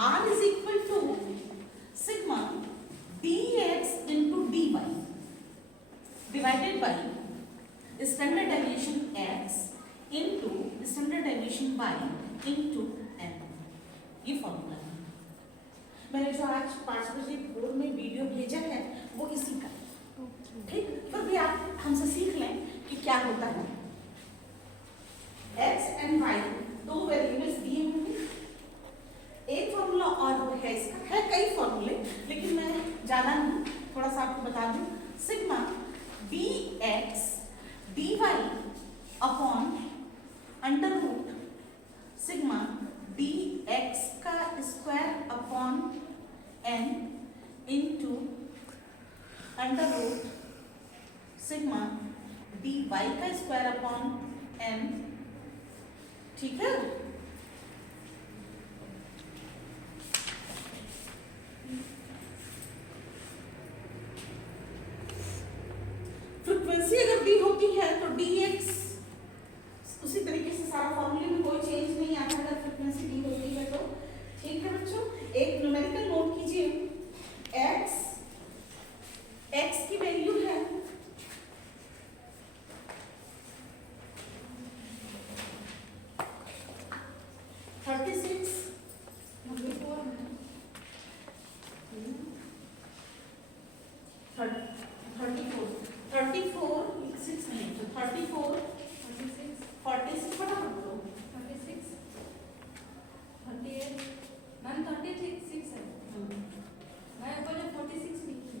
R is equal to sigma dx into dy divided by standard deviation x into standard deviation y into n। ये formula है। मैंने जो आज 5 बजे board में वीडियो भेजा है वो इसी का, ठीक। फिर भी आप हमसे सीख लें कि क्या होता है। x एंड y दो वेरिएबल्स दिए होंगे। एक फॉर्मूला और है, इसका है कई फॉर्मूले, लेकिन मैं ज़्यादा नहीं, थोड़ा सा आपको बता दूं। Sigma dx dy upon under root sigma dx का square upon n into under root sigma dy का स्क्वायर अपॉन n, ठीक है। फ्रीक्वेंसी अगर दी होती है तो dx उसी तरीके से सारा फॉर्मूले में कोई चेंज नहीं आता अगर फ्रीक्वेंसी दी होती है तो, ठीक है बच्चों। एक न्यूमेरिकल नोट कीजिए, x की वैल्यू है 36, 46 फटाफट बोलो। 36, 38, मैम 36 है। मैं बोले 46 लिखी।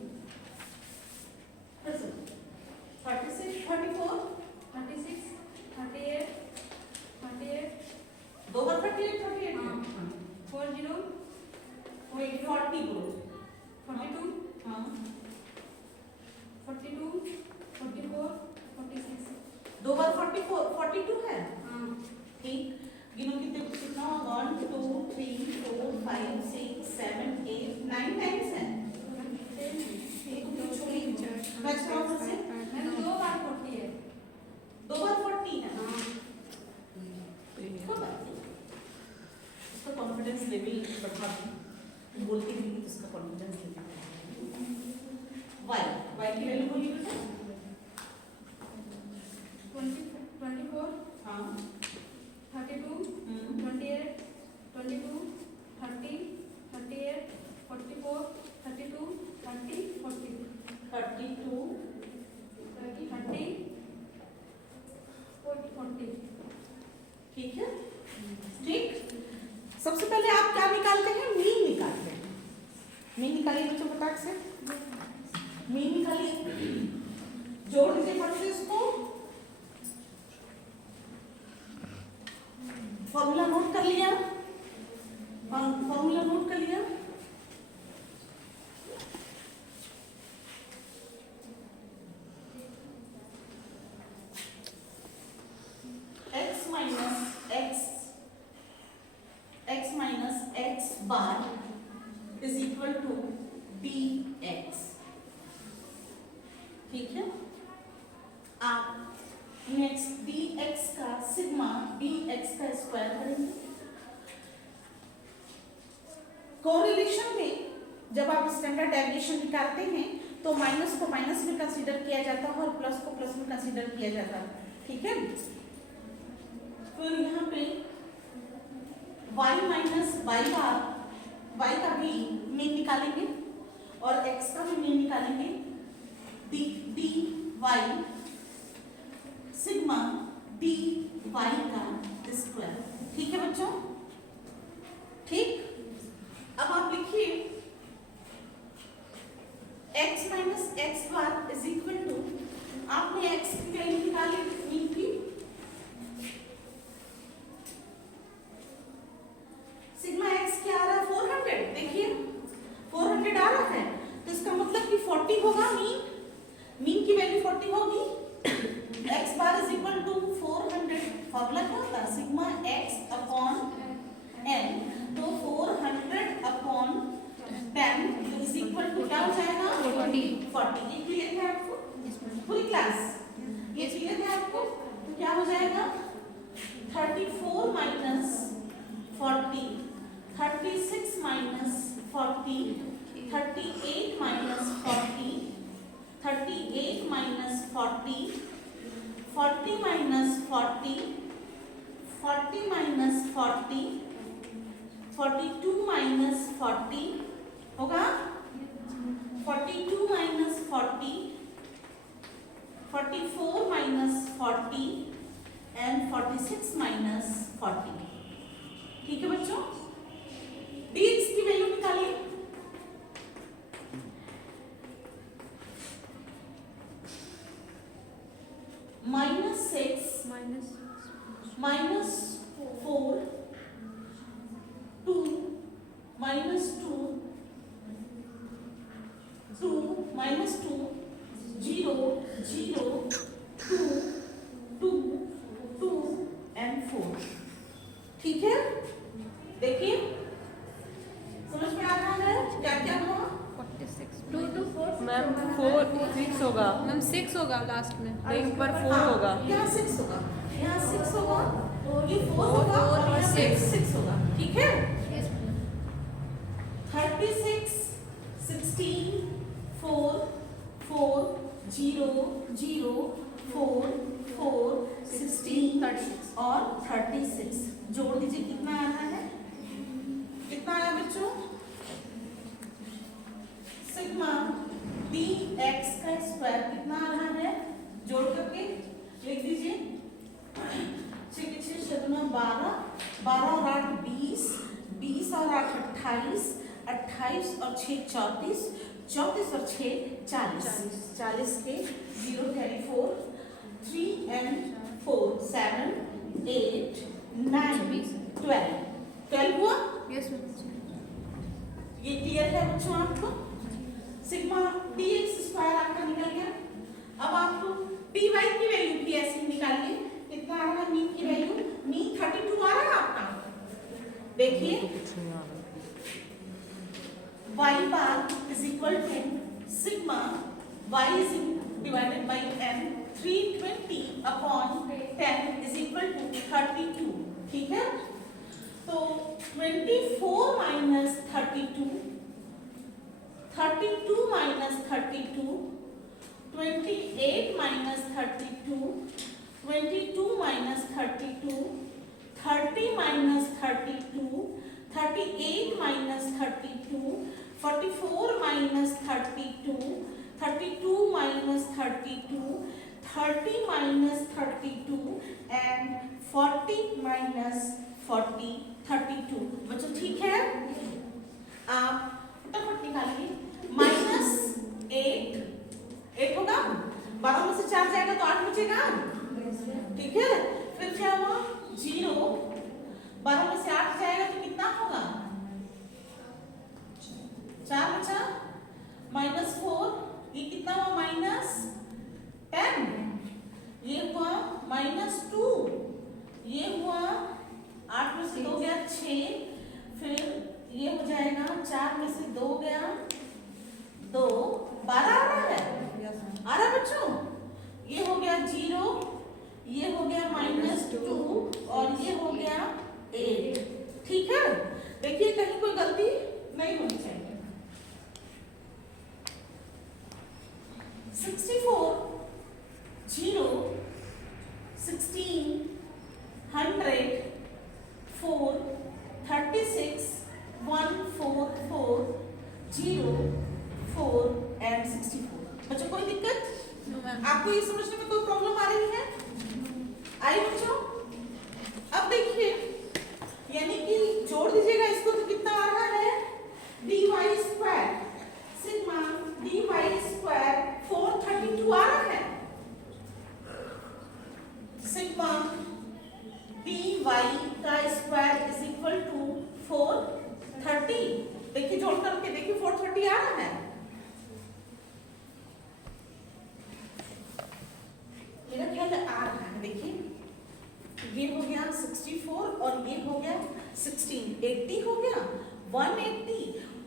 36, 34, 36, 38, 38, दो बार 38 हाँ, 40, 40 बोलो। 42, हाँ 42, 44, 46, दो बार 42 है, हाँ, ठीक। गिनो कितना 1 2 3 4 5 6 7 8 9 टाइम्स है। एक तो छोड़ी नेक्स्ट कौन से? मैंने 2 बार 40 है। दो बार 40 है। हाँ, कोई बात नहीं, उसका कॉन्फिडेंस लेवल बढ़ा दूं, बोलती नहीं तो उसका कॉन्फिडेंस लेवल। y की वैल्यू बोलिए बेटा। 24, हाँ 32, 28, 22, 30, 38, 44, 32, 30, 40, 32 30, 40, ठीक है, ठीक। सबसे पहले आप क्या निकालते हैं? मीन निकालते हैं। मीन निकालिए बच्चों फटाक से, मीन निकालिए, जोड़ दीजिए फट से इसको। फॉर्मूला नोट कर लिया, फॉर्मूला नोट कर लिया। x minus x bar is equal to dx, ठीक है। आप नेक्स्ट dx का सिग्मा dx का स्क्वायर करेंगे। कोरिलेशन में जब आप स्टैंडर्ड डेविएशन निकालते हैं तो माइनस को माइनस में कंसीडर किया जाता है और प्लस को प्लस में कंसीडर किया जाता है, ठीक है। फिर यहाँ पे y माइनस y बार, y का भी मीन निकालेंगे और x का भी मीन निकालेंगे। dy सिग्मा dy का स्क्वायर, ठीक है बच्चों, ठीक। अब आप लिखिए x minus X bar is equal to, आपने x की वैल्यू निकाली मीन की, सिग्मा x क्या आ रहा है 400, देखिए 400 आ रहा है, तो इसका मतलब कि 40 होगा मीन, मीन की वैल्यू 40 होगी। x bar is equal to 400, formula क्या होता है? सिग्मा x अपॉन n, तो 400 अपॉन 10 इज इक्वल टू क्या हो जाएगा 40। ये क्लियर है आपको पूरी क्लास? ये क्लियर है आपको? तो क्या हो जाएगा 34 minus 40, 36 minus 38 minus 40, 40 minus 40, 40 minus 40, 42 minus 40 होगा, 42 minus 40, 44 minus 40 and 46 minus 40. ठीक है बच्चों, dx की वैल्यू निकालिए। -6 -4 2 -2 2 -2 0 0 2 2 2 and 4। ठीक है, देखिए समझ में आ रहा है क्या क्या हुआ? 2 to 4 मैम 4 6 होगा, मैम 6 होगा लास्ट में। एक पर 4 होगा। यहाँ 6 होगा, यहाँ 6 होगा, ये 4 होगा और यहाँ 6 होगा। ठीक है, 36 16 4 4 0 0 4 4 16 36 और 36 जोड़ दीजिए, कितना आ रहा है? कितना आया बच्चों? सिग्मा डी एक्स का स्क्वायर कितना आ रहा है? जोड़ करके लिख दीजिए। 6 के 6 7 12, 12 और 8 20, 20 और 8 28, 28 और 6 34, 34 और 6 40, 40 के 0 कैरी 4, 3 and 4 7 8 9 12, 12 हुआ। Yes ma'am. ये क्लियर है बच्चों आपको? सिग्मा डी एक्स स्क्वायर आपका निकल गया। अब आप डी वाई की वैल्यू भी ऐसे ही निकालिए। कितना आ रहा है मीन की वैल्यू? मीन 32 आ रहा है आपका। देखिए y bar is equal to sigma y is divided by n 320 upon 10 is equal to 32। ठीक है, तो 24 minus 32, 32 minus 32, 28 minus 32, 22 minus 32, 30 minus 32, 38 minus 32, 44 minus 32, 32 minus 32, 30 minus 32 and 40 minus 40, 32। बच्चों ठीक है, आप फटाफट निकालिए। -8 होगा, 12 में से 4 जाएगा तो 8 बचेगा। ठीक है, फिर क्या हुआ? 0, 12 में से 8 जाएगा तो कितना होगा? 4 बचा, -4, ये कितना हुआ? -10, ये हुआ -2, ये हुआ 8 में से 2 गया 6, फिर ये हो जाएगा 4 में से 2 गया 2, 12 आ रहा है। आ रहा बच्चों? ये हो गया 0, ये हो गया -2 और ये हो गया 8। ठीक है, देखिए कहीं कोई गलती नहीं होनी चाहिए। 64 0 16 100 4 36 1 4 4 0 4 and 64। बच्चों कोई दिक्कत? आपको ये समझने में कोई प्रॉब्लम आ रही है? आई बच्चों? अब देखिए, यानी कि जोड़ दीजिएगा इसको तो कितना आ रहा है? dy square sigma dy square 432 आ रहा है। सिग्मा dy का स्क्वायर इज इक्वल टू 430। देखिए जोड़ करके देखिए 430 आ रहा है। मेरा ख्याल आ रहा है। देखिए ये हो गया 64 और ये हो गया 16, 80 हो गया, 180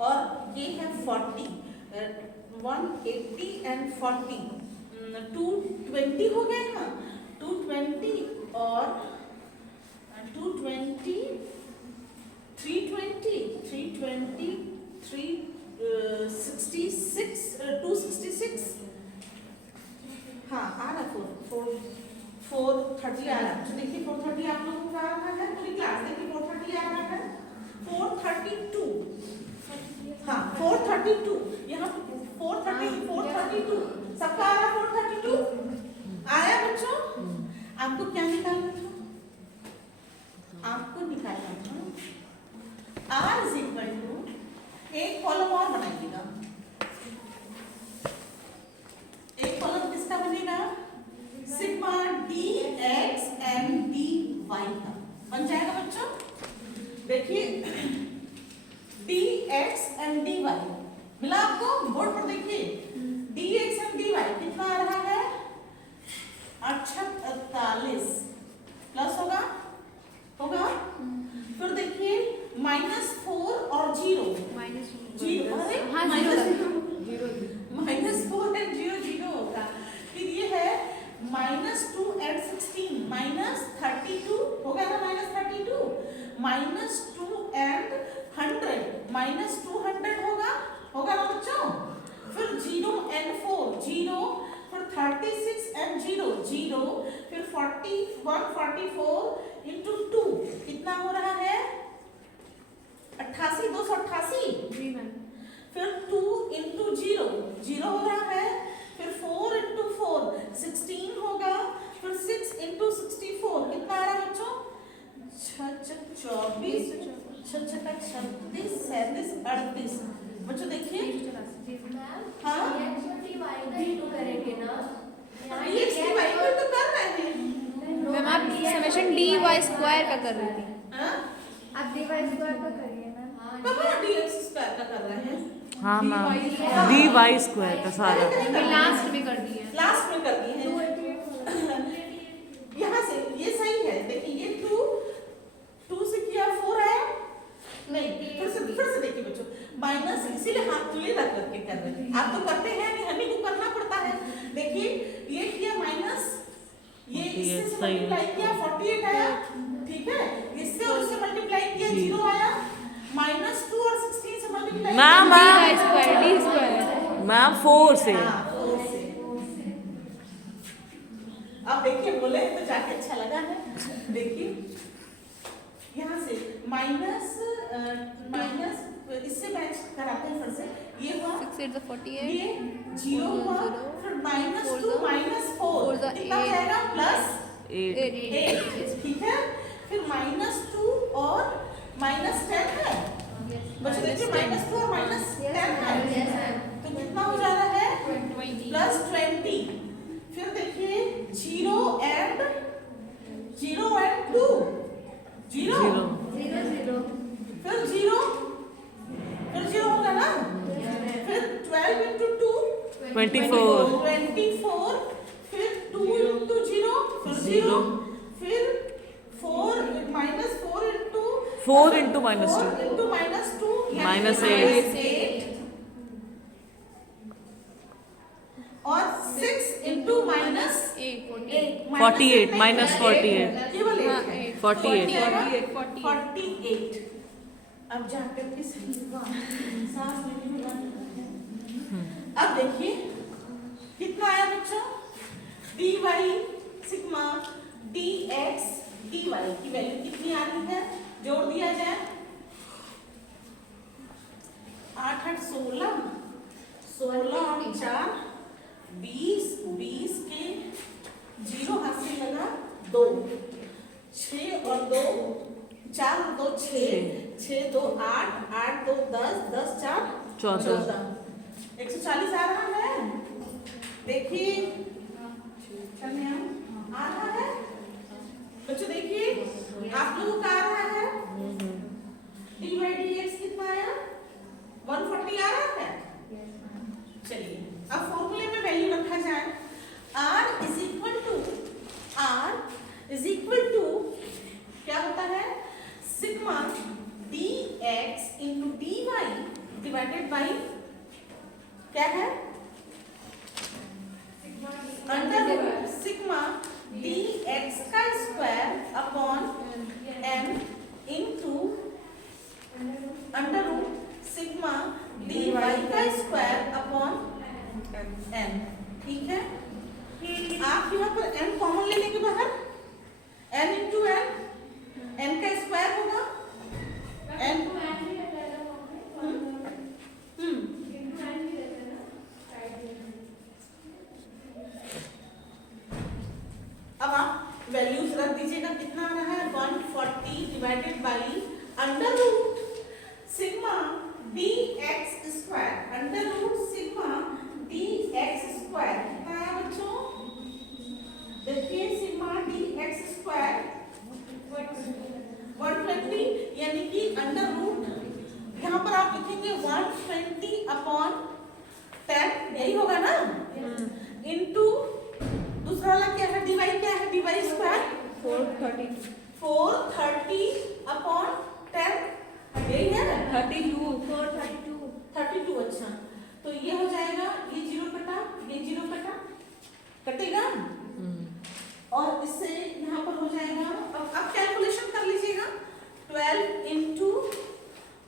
और ये है 40, 180 एंड 40, 220 हो गया ना, 220 और 220 320 320 366 266 आपको निकालना है। R इज इक्वल टू, एक कॉलम और बनाइएगा, एक कॉलम किसका बनेगा, sigma D X and D Y का बन जाएगा बच्चों। देखिए D X and D Y मिला आपको, बोर्ड पर देखिए D X and D Y कितना आ रहा है, 48 प्लस होगा, होगा। फिर देखिए -4 और 0 जीरो, अरे -4 एंड 0 होगा। फिर ये है -2 एंड 16 -32 होगा ना, -32 -2 एंड 100 -200 होगा ना बच्चों। फिर 0 एंड 4 0, फिर 36 एंड 0 फिर 44 इंटू 2 कितना हो रहा है, 88 288। फिर 2 इंटू 0 हो रहा है, फिर 4 इंटू 4 16 होगा, फिर 6 इंटू 64 कितना आ रहा है बच्चों, 24 36 37 38। बच्चों देखिए हाँ करेंगे ना, ये y को तो कर रहे हैं मैम आप समेशन डी वाई स्क्वायर का कर रही थी। हाँ आप dy स्क्वायर का करिए ना। पापा dx स्क्वायर का कर रहे हैं, हाँ मैम डी वाई स्क्वायर का सारा लास्ट में कर दिए। लास्ट में कर दिए हैं। यहाँ से ये सही है, देखिए ये 2 से किया 4 आया नहीं, फिर से देखिए बच्चों माइनस, इसीलिए हाथ तुले रख करके कर रहे हैं, आप तो करते हैं नहीं, हमें को करना पड़ता है। देखिए ये किया माइनस, ये इससे मल्टीप्लाई किया 48 आया, ठीक है, इससे और इससे मल्टीप्लाई किया 0 आया, -2 और 16 से multiply ma'am dy square D square ma'am 4 से। अब देखिए बोले तो जाके अच्छा लगा है। देखिए यहाँ से माइनस इससे मैच कराते हैं फिर से, ये हुआ 6 8 48 ये 0 हुआ, फिर -2 -4 कितना हो जाएगा, +8 8 ठीक है। फिर -2 और -10 है बच्चों, देखिए -2 और -10 है, तो कितना हो जा रहा है, +20। फिर देखिए 0 एंड 2 0 फिर 0 होगा ना, फिर 12 इंटू 2 24, फिर 2 इंटू 0 फिर 0, फिर 4 इंटू 4 इंटू -2 -8 और 6 इंटू -8 48 -48 केवल 8 है, 48 48। अब जाकर के सही सांस लेने में बंद है। अब देखिए कितना आया बच्चों, dy सिग्मा dx dy की वैल्यू कितनी आ रही है, जोड़ दिया जाए 8 8 16 16 और 4 20 के 0 हाथ से लगा 2 6 और 2 4 और 2 6 2 8 8 2 10 10 4 14 140 आ रहा है। देखिए आ रहा है बच्चों, देखिए आप लोगों का आ रहा है, dy dx कितना आया, 140 आ रहा है। चलिए अब फॉर्मूले में वैल्यू रखा जाए, r इज इक्वल टू क्या होता है, sigma dx into dy divided by क्या है, अंडर सिग्मा dx का square upon m into under root sigma dy का स्क्वायर अपॉन n, ठीक है। आप यहाँ पर n कॉमन ले लेंगे बाहर, n इंटू n का स्क्वायर होगा n अब आप वैल्यूज रख दीजिएगा, कितना आ रहा है divided by under root sigma dx square, under root sigma dx square कितना है बच्चों? देखिए सिग्मा dx स्क्वायर 120, यानी कि अंडर रूट यहाँ पर आप लिखेंगे 120 अपॉन 10, यही होगा ना, इनटू दूसरा वाला क्या है, dy क्या है, dy स्क्वायर 430 अपॉन 10, यही है 32, अच्छा तो ये हो जाएगा, ये जीरो कटा, ये जीरो कटा, कटेगा और इससे यहाँ पर हो जाएगा, अब कैलकुलेशन कर लीजिएगा, 12 इंटू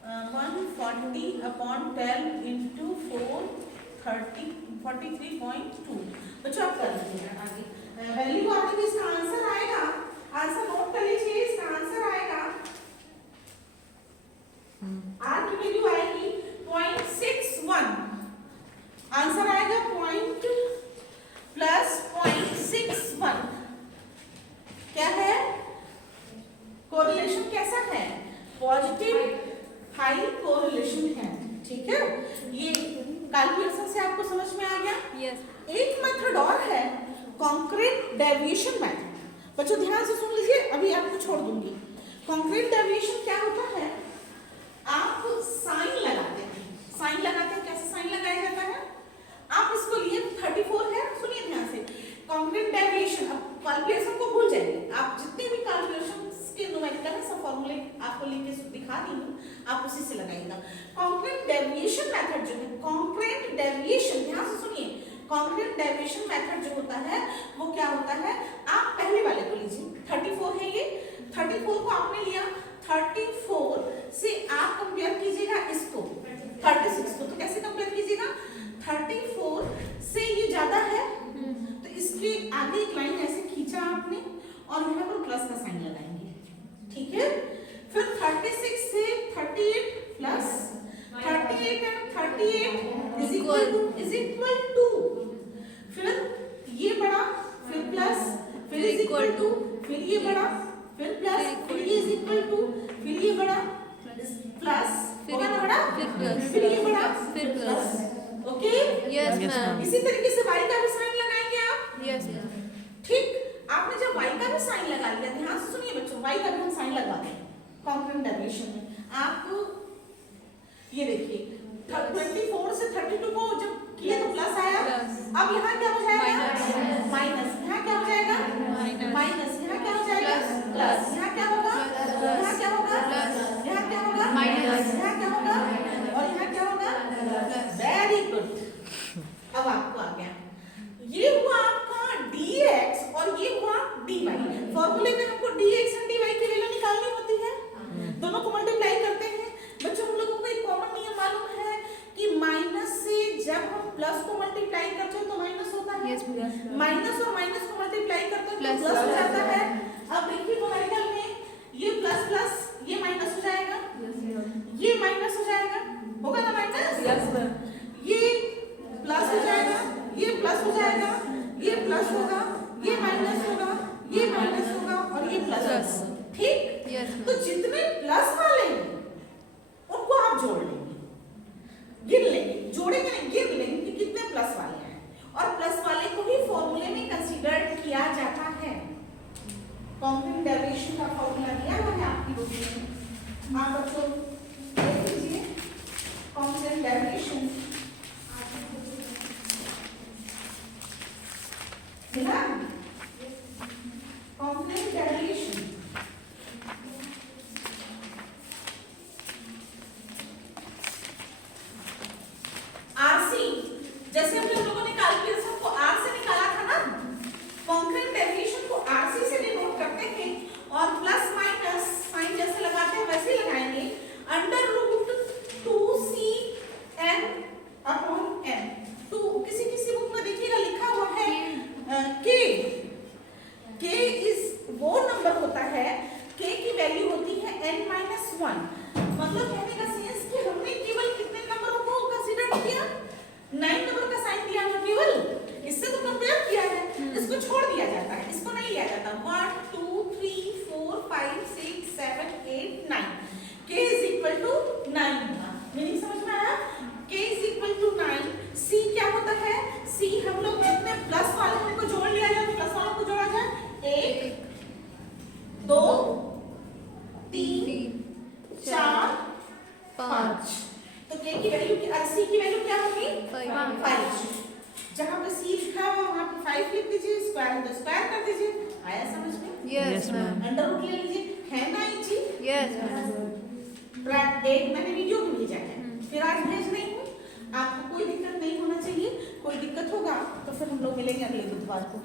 140 अपॉन 12 इंटू 430 43.2। बच्चों आप कर लीजिएगा आगे, वैल्यू आती है, इसका आंसर आएगा, आंसर नोट कर लीजिए, इसका आंसर आएगा आर की वैल्यू आएगी 0.61, आंसर आएगा पॉइंट प्लस 0.61। क्या है, कोरिलेशन कैसा है, पॉजिटिव हाई कोरिलेशन है, ठीक है। ये कैलकुलेशन से आपको समझ में आ गया। यस। एक मेथड और है कॉन्क्रीट डेविएशन मेथड, बच्चों ध्यान से सुन लीजिए, अभी आपको छोड़ दूंगी। कॉन्क्रीट डेविएशन क्या होता है, आप साइन लगाते हैं, साइन लगाते हैं, कैसे साइन लगाया जाता है, आप इसको लिए 34 है, सुनिए ध्यान से, कॉन्क्रीट डेविएशन, अब कैलकुलेशन को भूल जाइए, आप जितने भी कैलकुलेशन के न्यूमेरिकल है सब फॉर्मूले आपको लिख के दिखा दी हूँ, आप उसी से लगाइएगा। कॉन्क्रीट डेविएशन मेथड जो है, कॉन्क्रीट डेविएशन, ध्यान से सुनिए, कॉन्क्रीट डेविएशन मेथड जो होता है वो क्या होता है, आप पहले वाले को लीजिए, 34 है ये, 34 को आपने लिया, 34 से आप कंपेयर कीजिएगा इसको 36 को, तो कैसे कंपेयर कीजिएगा, 34 से ये ज्यादा है तो इसके आगे एक लाइन ऐसे खींचा आपने और यहाँ पर प्लस का साइन लगाएंगे, ठीक है। फिर 36 से 38 plus 38 and 38 is equal to, फिर ये बड़ा, फिर प्लस, फिर इज इक्वल टू, फिर ये बड़ा, फिर प्लस, फिर ये इज इक्वल टू, फिर ये बड़ा प्लस, होगा ना बड़ा, फिर ये बड़ा, फिर plus, okay. Yes Yes, ma'am. ma'am. इसी तरीके से y का भी साइन लगाएंगे आप, यस मैम। ठीक। आपने जब y का भी साइन लगा लिया, ध्यान से सुनिए बच्चों, y का भी हम साइन लगाते हैं कॉन्क्रीट डेविएशन में। आप ये देखिए 24 से 32 को जब किया तो प्लस आया, अब यहाँ क्या हो जाएगा, माइनस, यहाँ क्या हो जाएगा, माइनस, यहाँ क्या हो जाएगा, प्लस, यहाँ क्या होगा, यहाँ क्या होगा, यहाँ क्या होगा, माइनस, यहाँ क्या होगा और यहाँ क्या होगा, वेरी गुड। अब आपको आ गया, ये हुआ आपका dx और ये हुआ dy। फॉर्मूले में हमको dx और dy की वैल्यू निकालनी होती है, दोनों को मल्टीप्लाई करते हैं। बच्चों हम लोगों को एक कॉमन नियम मालूम है कि माइनस से जब हम प्लस को मल्टीप्लाई करते हैं तो माइनस होता है, माइनस और माइनस को मल्टीप्लाई करते हैं तो प्लस हो जाता है। अब देखिए न्यूमेरिकल में ये प्लस प्लस ये माइनस हो जाएगा, ये माइनस हो जाएगा, होगा ना माइनस, ये प्लस हो जाएगा, ये प्लस हो जाएगा, ये प्लस होगा, ये माइनस होगा, ये माइनस होगा और ये प्लस, ठीक। तो जितने प्लस वाले हैं उनको आप जोड़ लेंगे, गिन लेंगे, जोड़ेंगे नहीं, गिन लेंगे कि कितने प्लस वाले हैं, और प्लस वाले को ही फॉर्मूले में कंसीडर किया जाता है। कॉन्क्रीट डेविएशन का फॉर्मूला दिया हुआ है आपकी बुक में, आप बच्चों देख लीजिए। कॉन्क्रीट डेविएशन मिला, कॉन्क्रीट डेविएशन आरसी, जैसे हम लोगों ने कैलकुलेशन को आर से निकाला था ना, कॉन्क्रीट डेविएशन को आरसी से डिनोट करते हैं और प्लस माइनस साइन जैसे लगाते हैं वैसे ही लगाएंगे, under root 2cn upon n। टू किसी किसी बुक में देखिएगा लिखा हुआ है k इज वो नंबर होता है, k की वैल्यू होती है n-1, मतलब कहने का सेंस कि हमने केवल कितने नंबरों को कंसीडर किया, 9 नंबर का साइन दिया है केवल, इससे तो कंपेयर किया है, इसको छोड़ दिया जाता है, इसको नहीं लिया जाता। 1 2 3 4 5 6 7 8 5। जहाँ पे सी लिखा हुआ वहाँ पे 5 लिख दीजिए, स्क्वायर तो स्क्वायर कर दीजिए। आया समझ में? Yes, ma'am. अंडर रूट ले लीजिए, है ना इजी? यस एक मैंने वीडियो भी भेजा है, फिर आज भेज रही हूँ। आपको कोई दिक्कत नहीं होना चाहिए। कोई दिक्कत होगा तो फिर हम लोग मिलेंगे अगले बुधवार को।